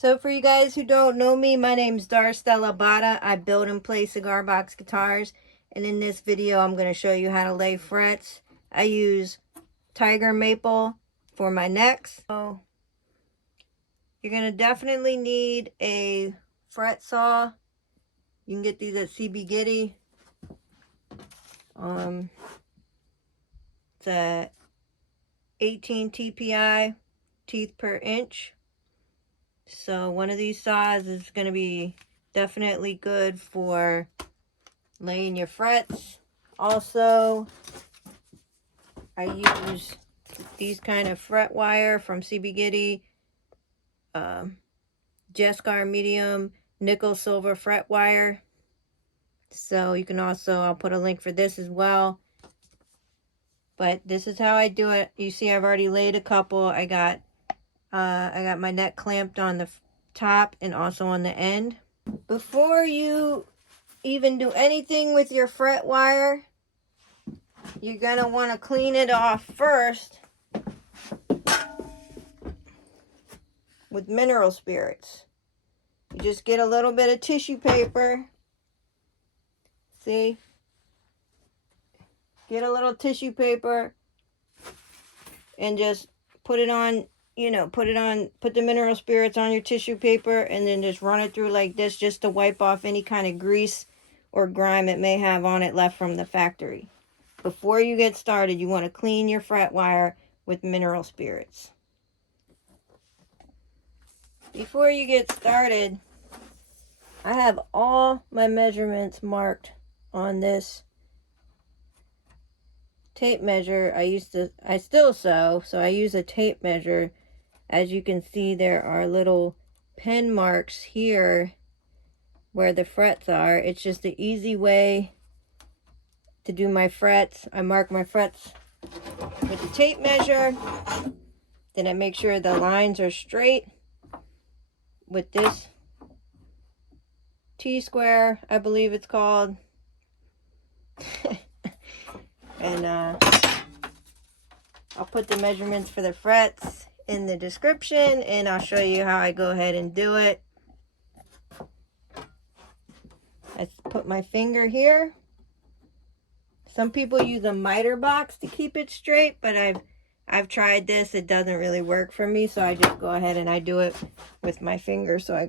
So for you guys who don't know me, my name's Darstella Bada. I build and play cigar box guitars. And in this video, I'm going to show you how to lay frets. I use tiger maple for my necks. So you're going to definitely need a fret saw. You can get these at CB Giddy. It's a 18 TPI, teeth per inch. So one of these saws is going to be definitely good for laying your frets. Also, I use these kind of fret wire from CB Giddy, Jescar medium nickel silver fret wire. So you can also, I'll put a link for this as well. But this is how I do it. You see, I've already laid a couple. I got my neck clamped on the top and also on the end. Before you even do anything with your fret wire, you're gonna want to clean it off first with mineral spirits. You just get a little bit of tissue paper. See? Get a little tissue paper and just put it on, put the mineral spirits on your tissue paper and then just run it through like this just to wipe off any kind of grease or grime it may have on it left from the factory. Before you get started, you want to clean your fret wire with mineral spirits. Before you get started, I have all my measurements marked on this tape measure. I still sew, so I use a tape measure. As you can see, there are little pen marks here where the frets are. It's just the easy way to do my frets. I mark my frets with the tape measure. Then I make sure the lines are straight with this T-square, I believe it's called. And I'll put the measurements for the frets in the description, and I'll show you how I go ahead and do it. I put my finger here. Some people use a miter box to keep it straight, but I've tried this. It doesn't really work for me, so I just go ahead and I do it with my finger. So I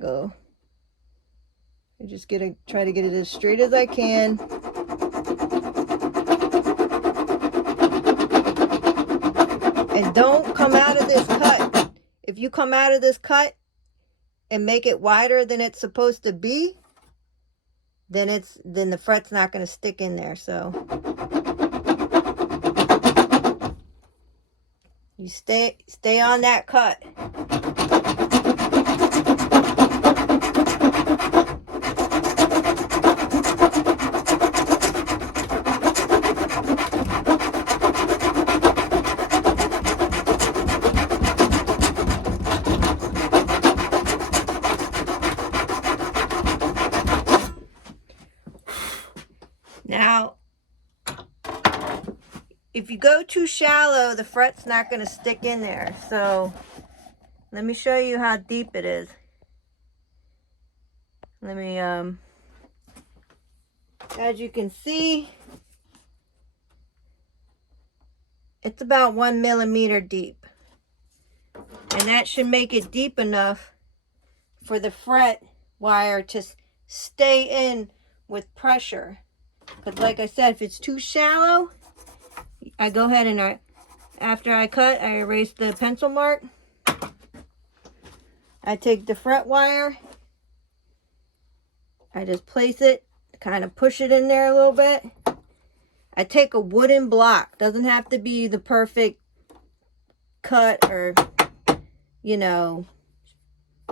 just try to get it as straight as I can. And don't come out of this cut. If you come out of this cut and make it wider than it's supposed to be, then the fret's not going to stick in there. So you stay on that cut. Now, if you go too shallow, the fret's not going to stick in there. So, let me show you how deep it is. Let me, as you can see, it's about 1 millimeter deep. And that should make it deep enough for the fret wire to stay in with pressure. Because like I said, if it's too shallow, I go ahead and after I cut, I erase the pencil mark. I take the fret wire. I just place it, kind of push it in there a little bit. I take a wooden block. Doesn't have to be the perfect cut or,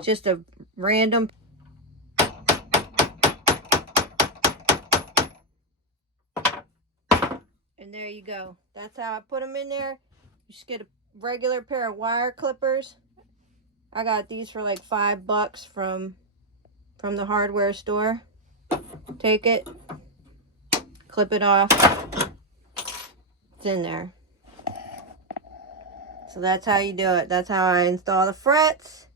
just a random. And there you go. That's how I put them in there. You just get a regular pair of wire clippers. I got these for like $5 from the hardware store. Take it, clip it off. It's in there. So that's how you do it. That's how I install the frets.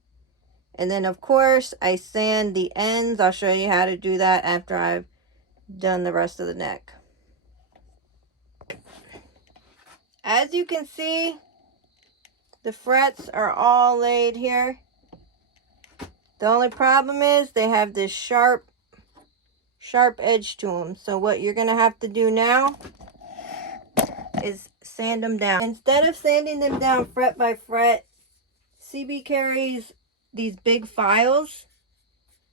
And then of course I sand the ends. I'll show you how to do that after I've done the rest of the neck. As you can see, the frets are all laid here. The only problem is they have this sharp edge to them. So what you're going to have to do now is sand them down. Instead of sanding them down fret by fret, CB carries these big files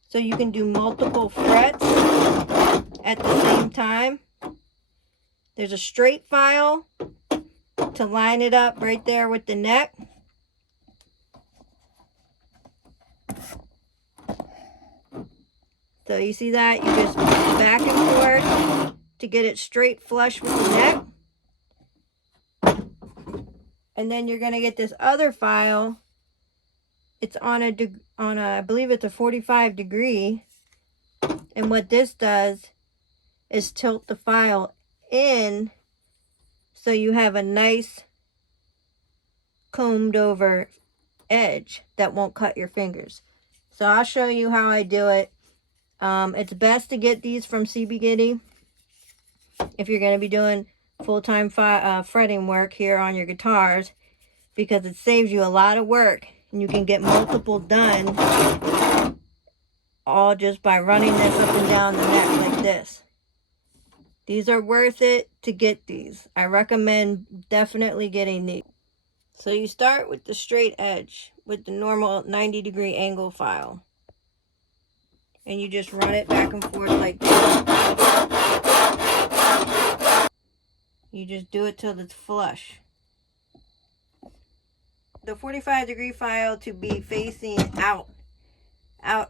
so you can do multiple frets at the same time. There's a straight file to line it up right there with the neck. So you see that? You just back and forth to get it straight flush with the neck. And then you're going to get this other file. It's on a I believe it's a 45 degree. And what this does is tilt the file in so you have a nice combed over edge that won't cut your fingers. So I'll show you how I do it. It's best to get these from CB Giddy if you're going to be doing full-time fretting work here on your guitars, because it saves you a lot of work and you can get multiple done all just by running this up and down the neck like this. These are worth it to get these. I recommend definitely getting these. So you start with the straight edge with the normal 90-degree angle file. And you just run it back and forth like this. You just do it till it's flush. The 45-degree file to be facing out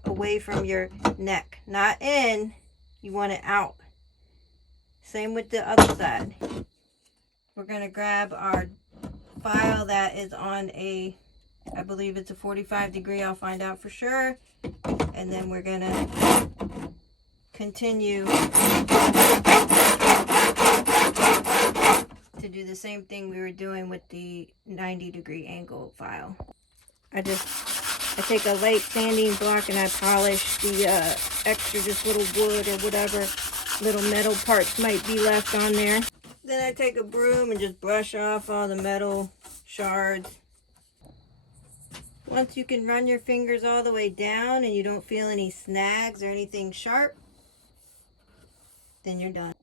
away from your neck. Not in, you want it out. Same with the other side. We're going to grab our file that is on a, I believe it's a 45 degree, I'll find out for sure. And then we're going to continue to do the same thing we were doing with the 90-degree angle file. I take a light sanding block and I polish the extra, just little wood or whatever little metal parts might be left on there. Then I take a broom and just brush off all the metal shards. Once you can run your fingers all the way down and you don't feel any snags or anything sharp, then you're done.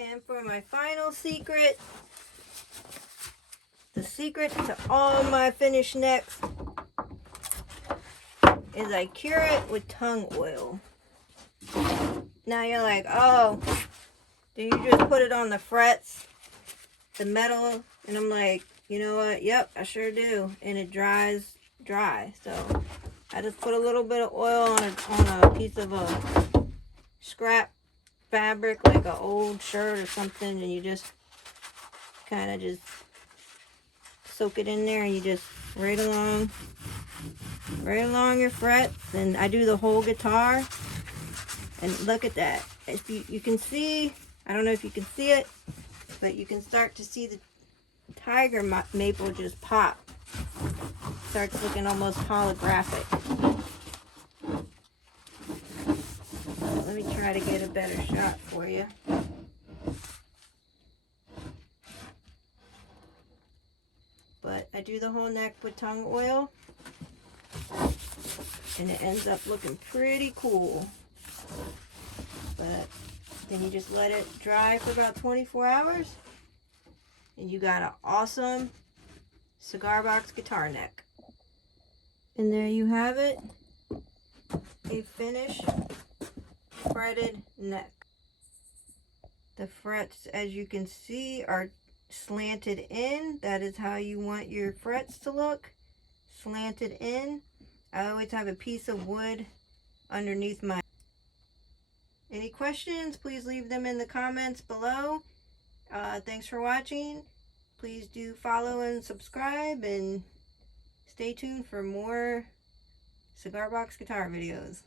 And for my final secret, the secret to all my finished necks is I cure it with tung oil. Now you're like, oh, do you just put it on the frets, the metal? And I'm like, you know what? Yep, I sure do. And it dries dry. So I just put a little bit of oil on a piece of a scrap fabric, like an old shirt or something, and you just kind of just soak it in there, and you just right along your frets. And I do the whole guitar. And look at that. If you can see, I don't know if you can see it, but you can start to see the tiger maple just pop. Starts looking almost holographic. Let me try to get a better shot for you. But I do the whole neck with tung oil, and it ends up looking pretty cool. But then you just let it dry for about 24 hours and you got an awesome cigar box guitar neck. And there you have it, a finished fretted neck. The frets, as you can see, are slanted in. That is how you want your frets to look, slanted in. I always have a piece of wood underneath my. Any questions, please leave them in the comments below. Thanks for watching. Please do follow and subscribe, and stay tuned for more cigar box guitar videos.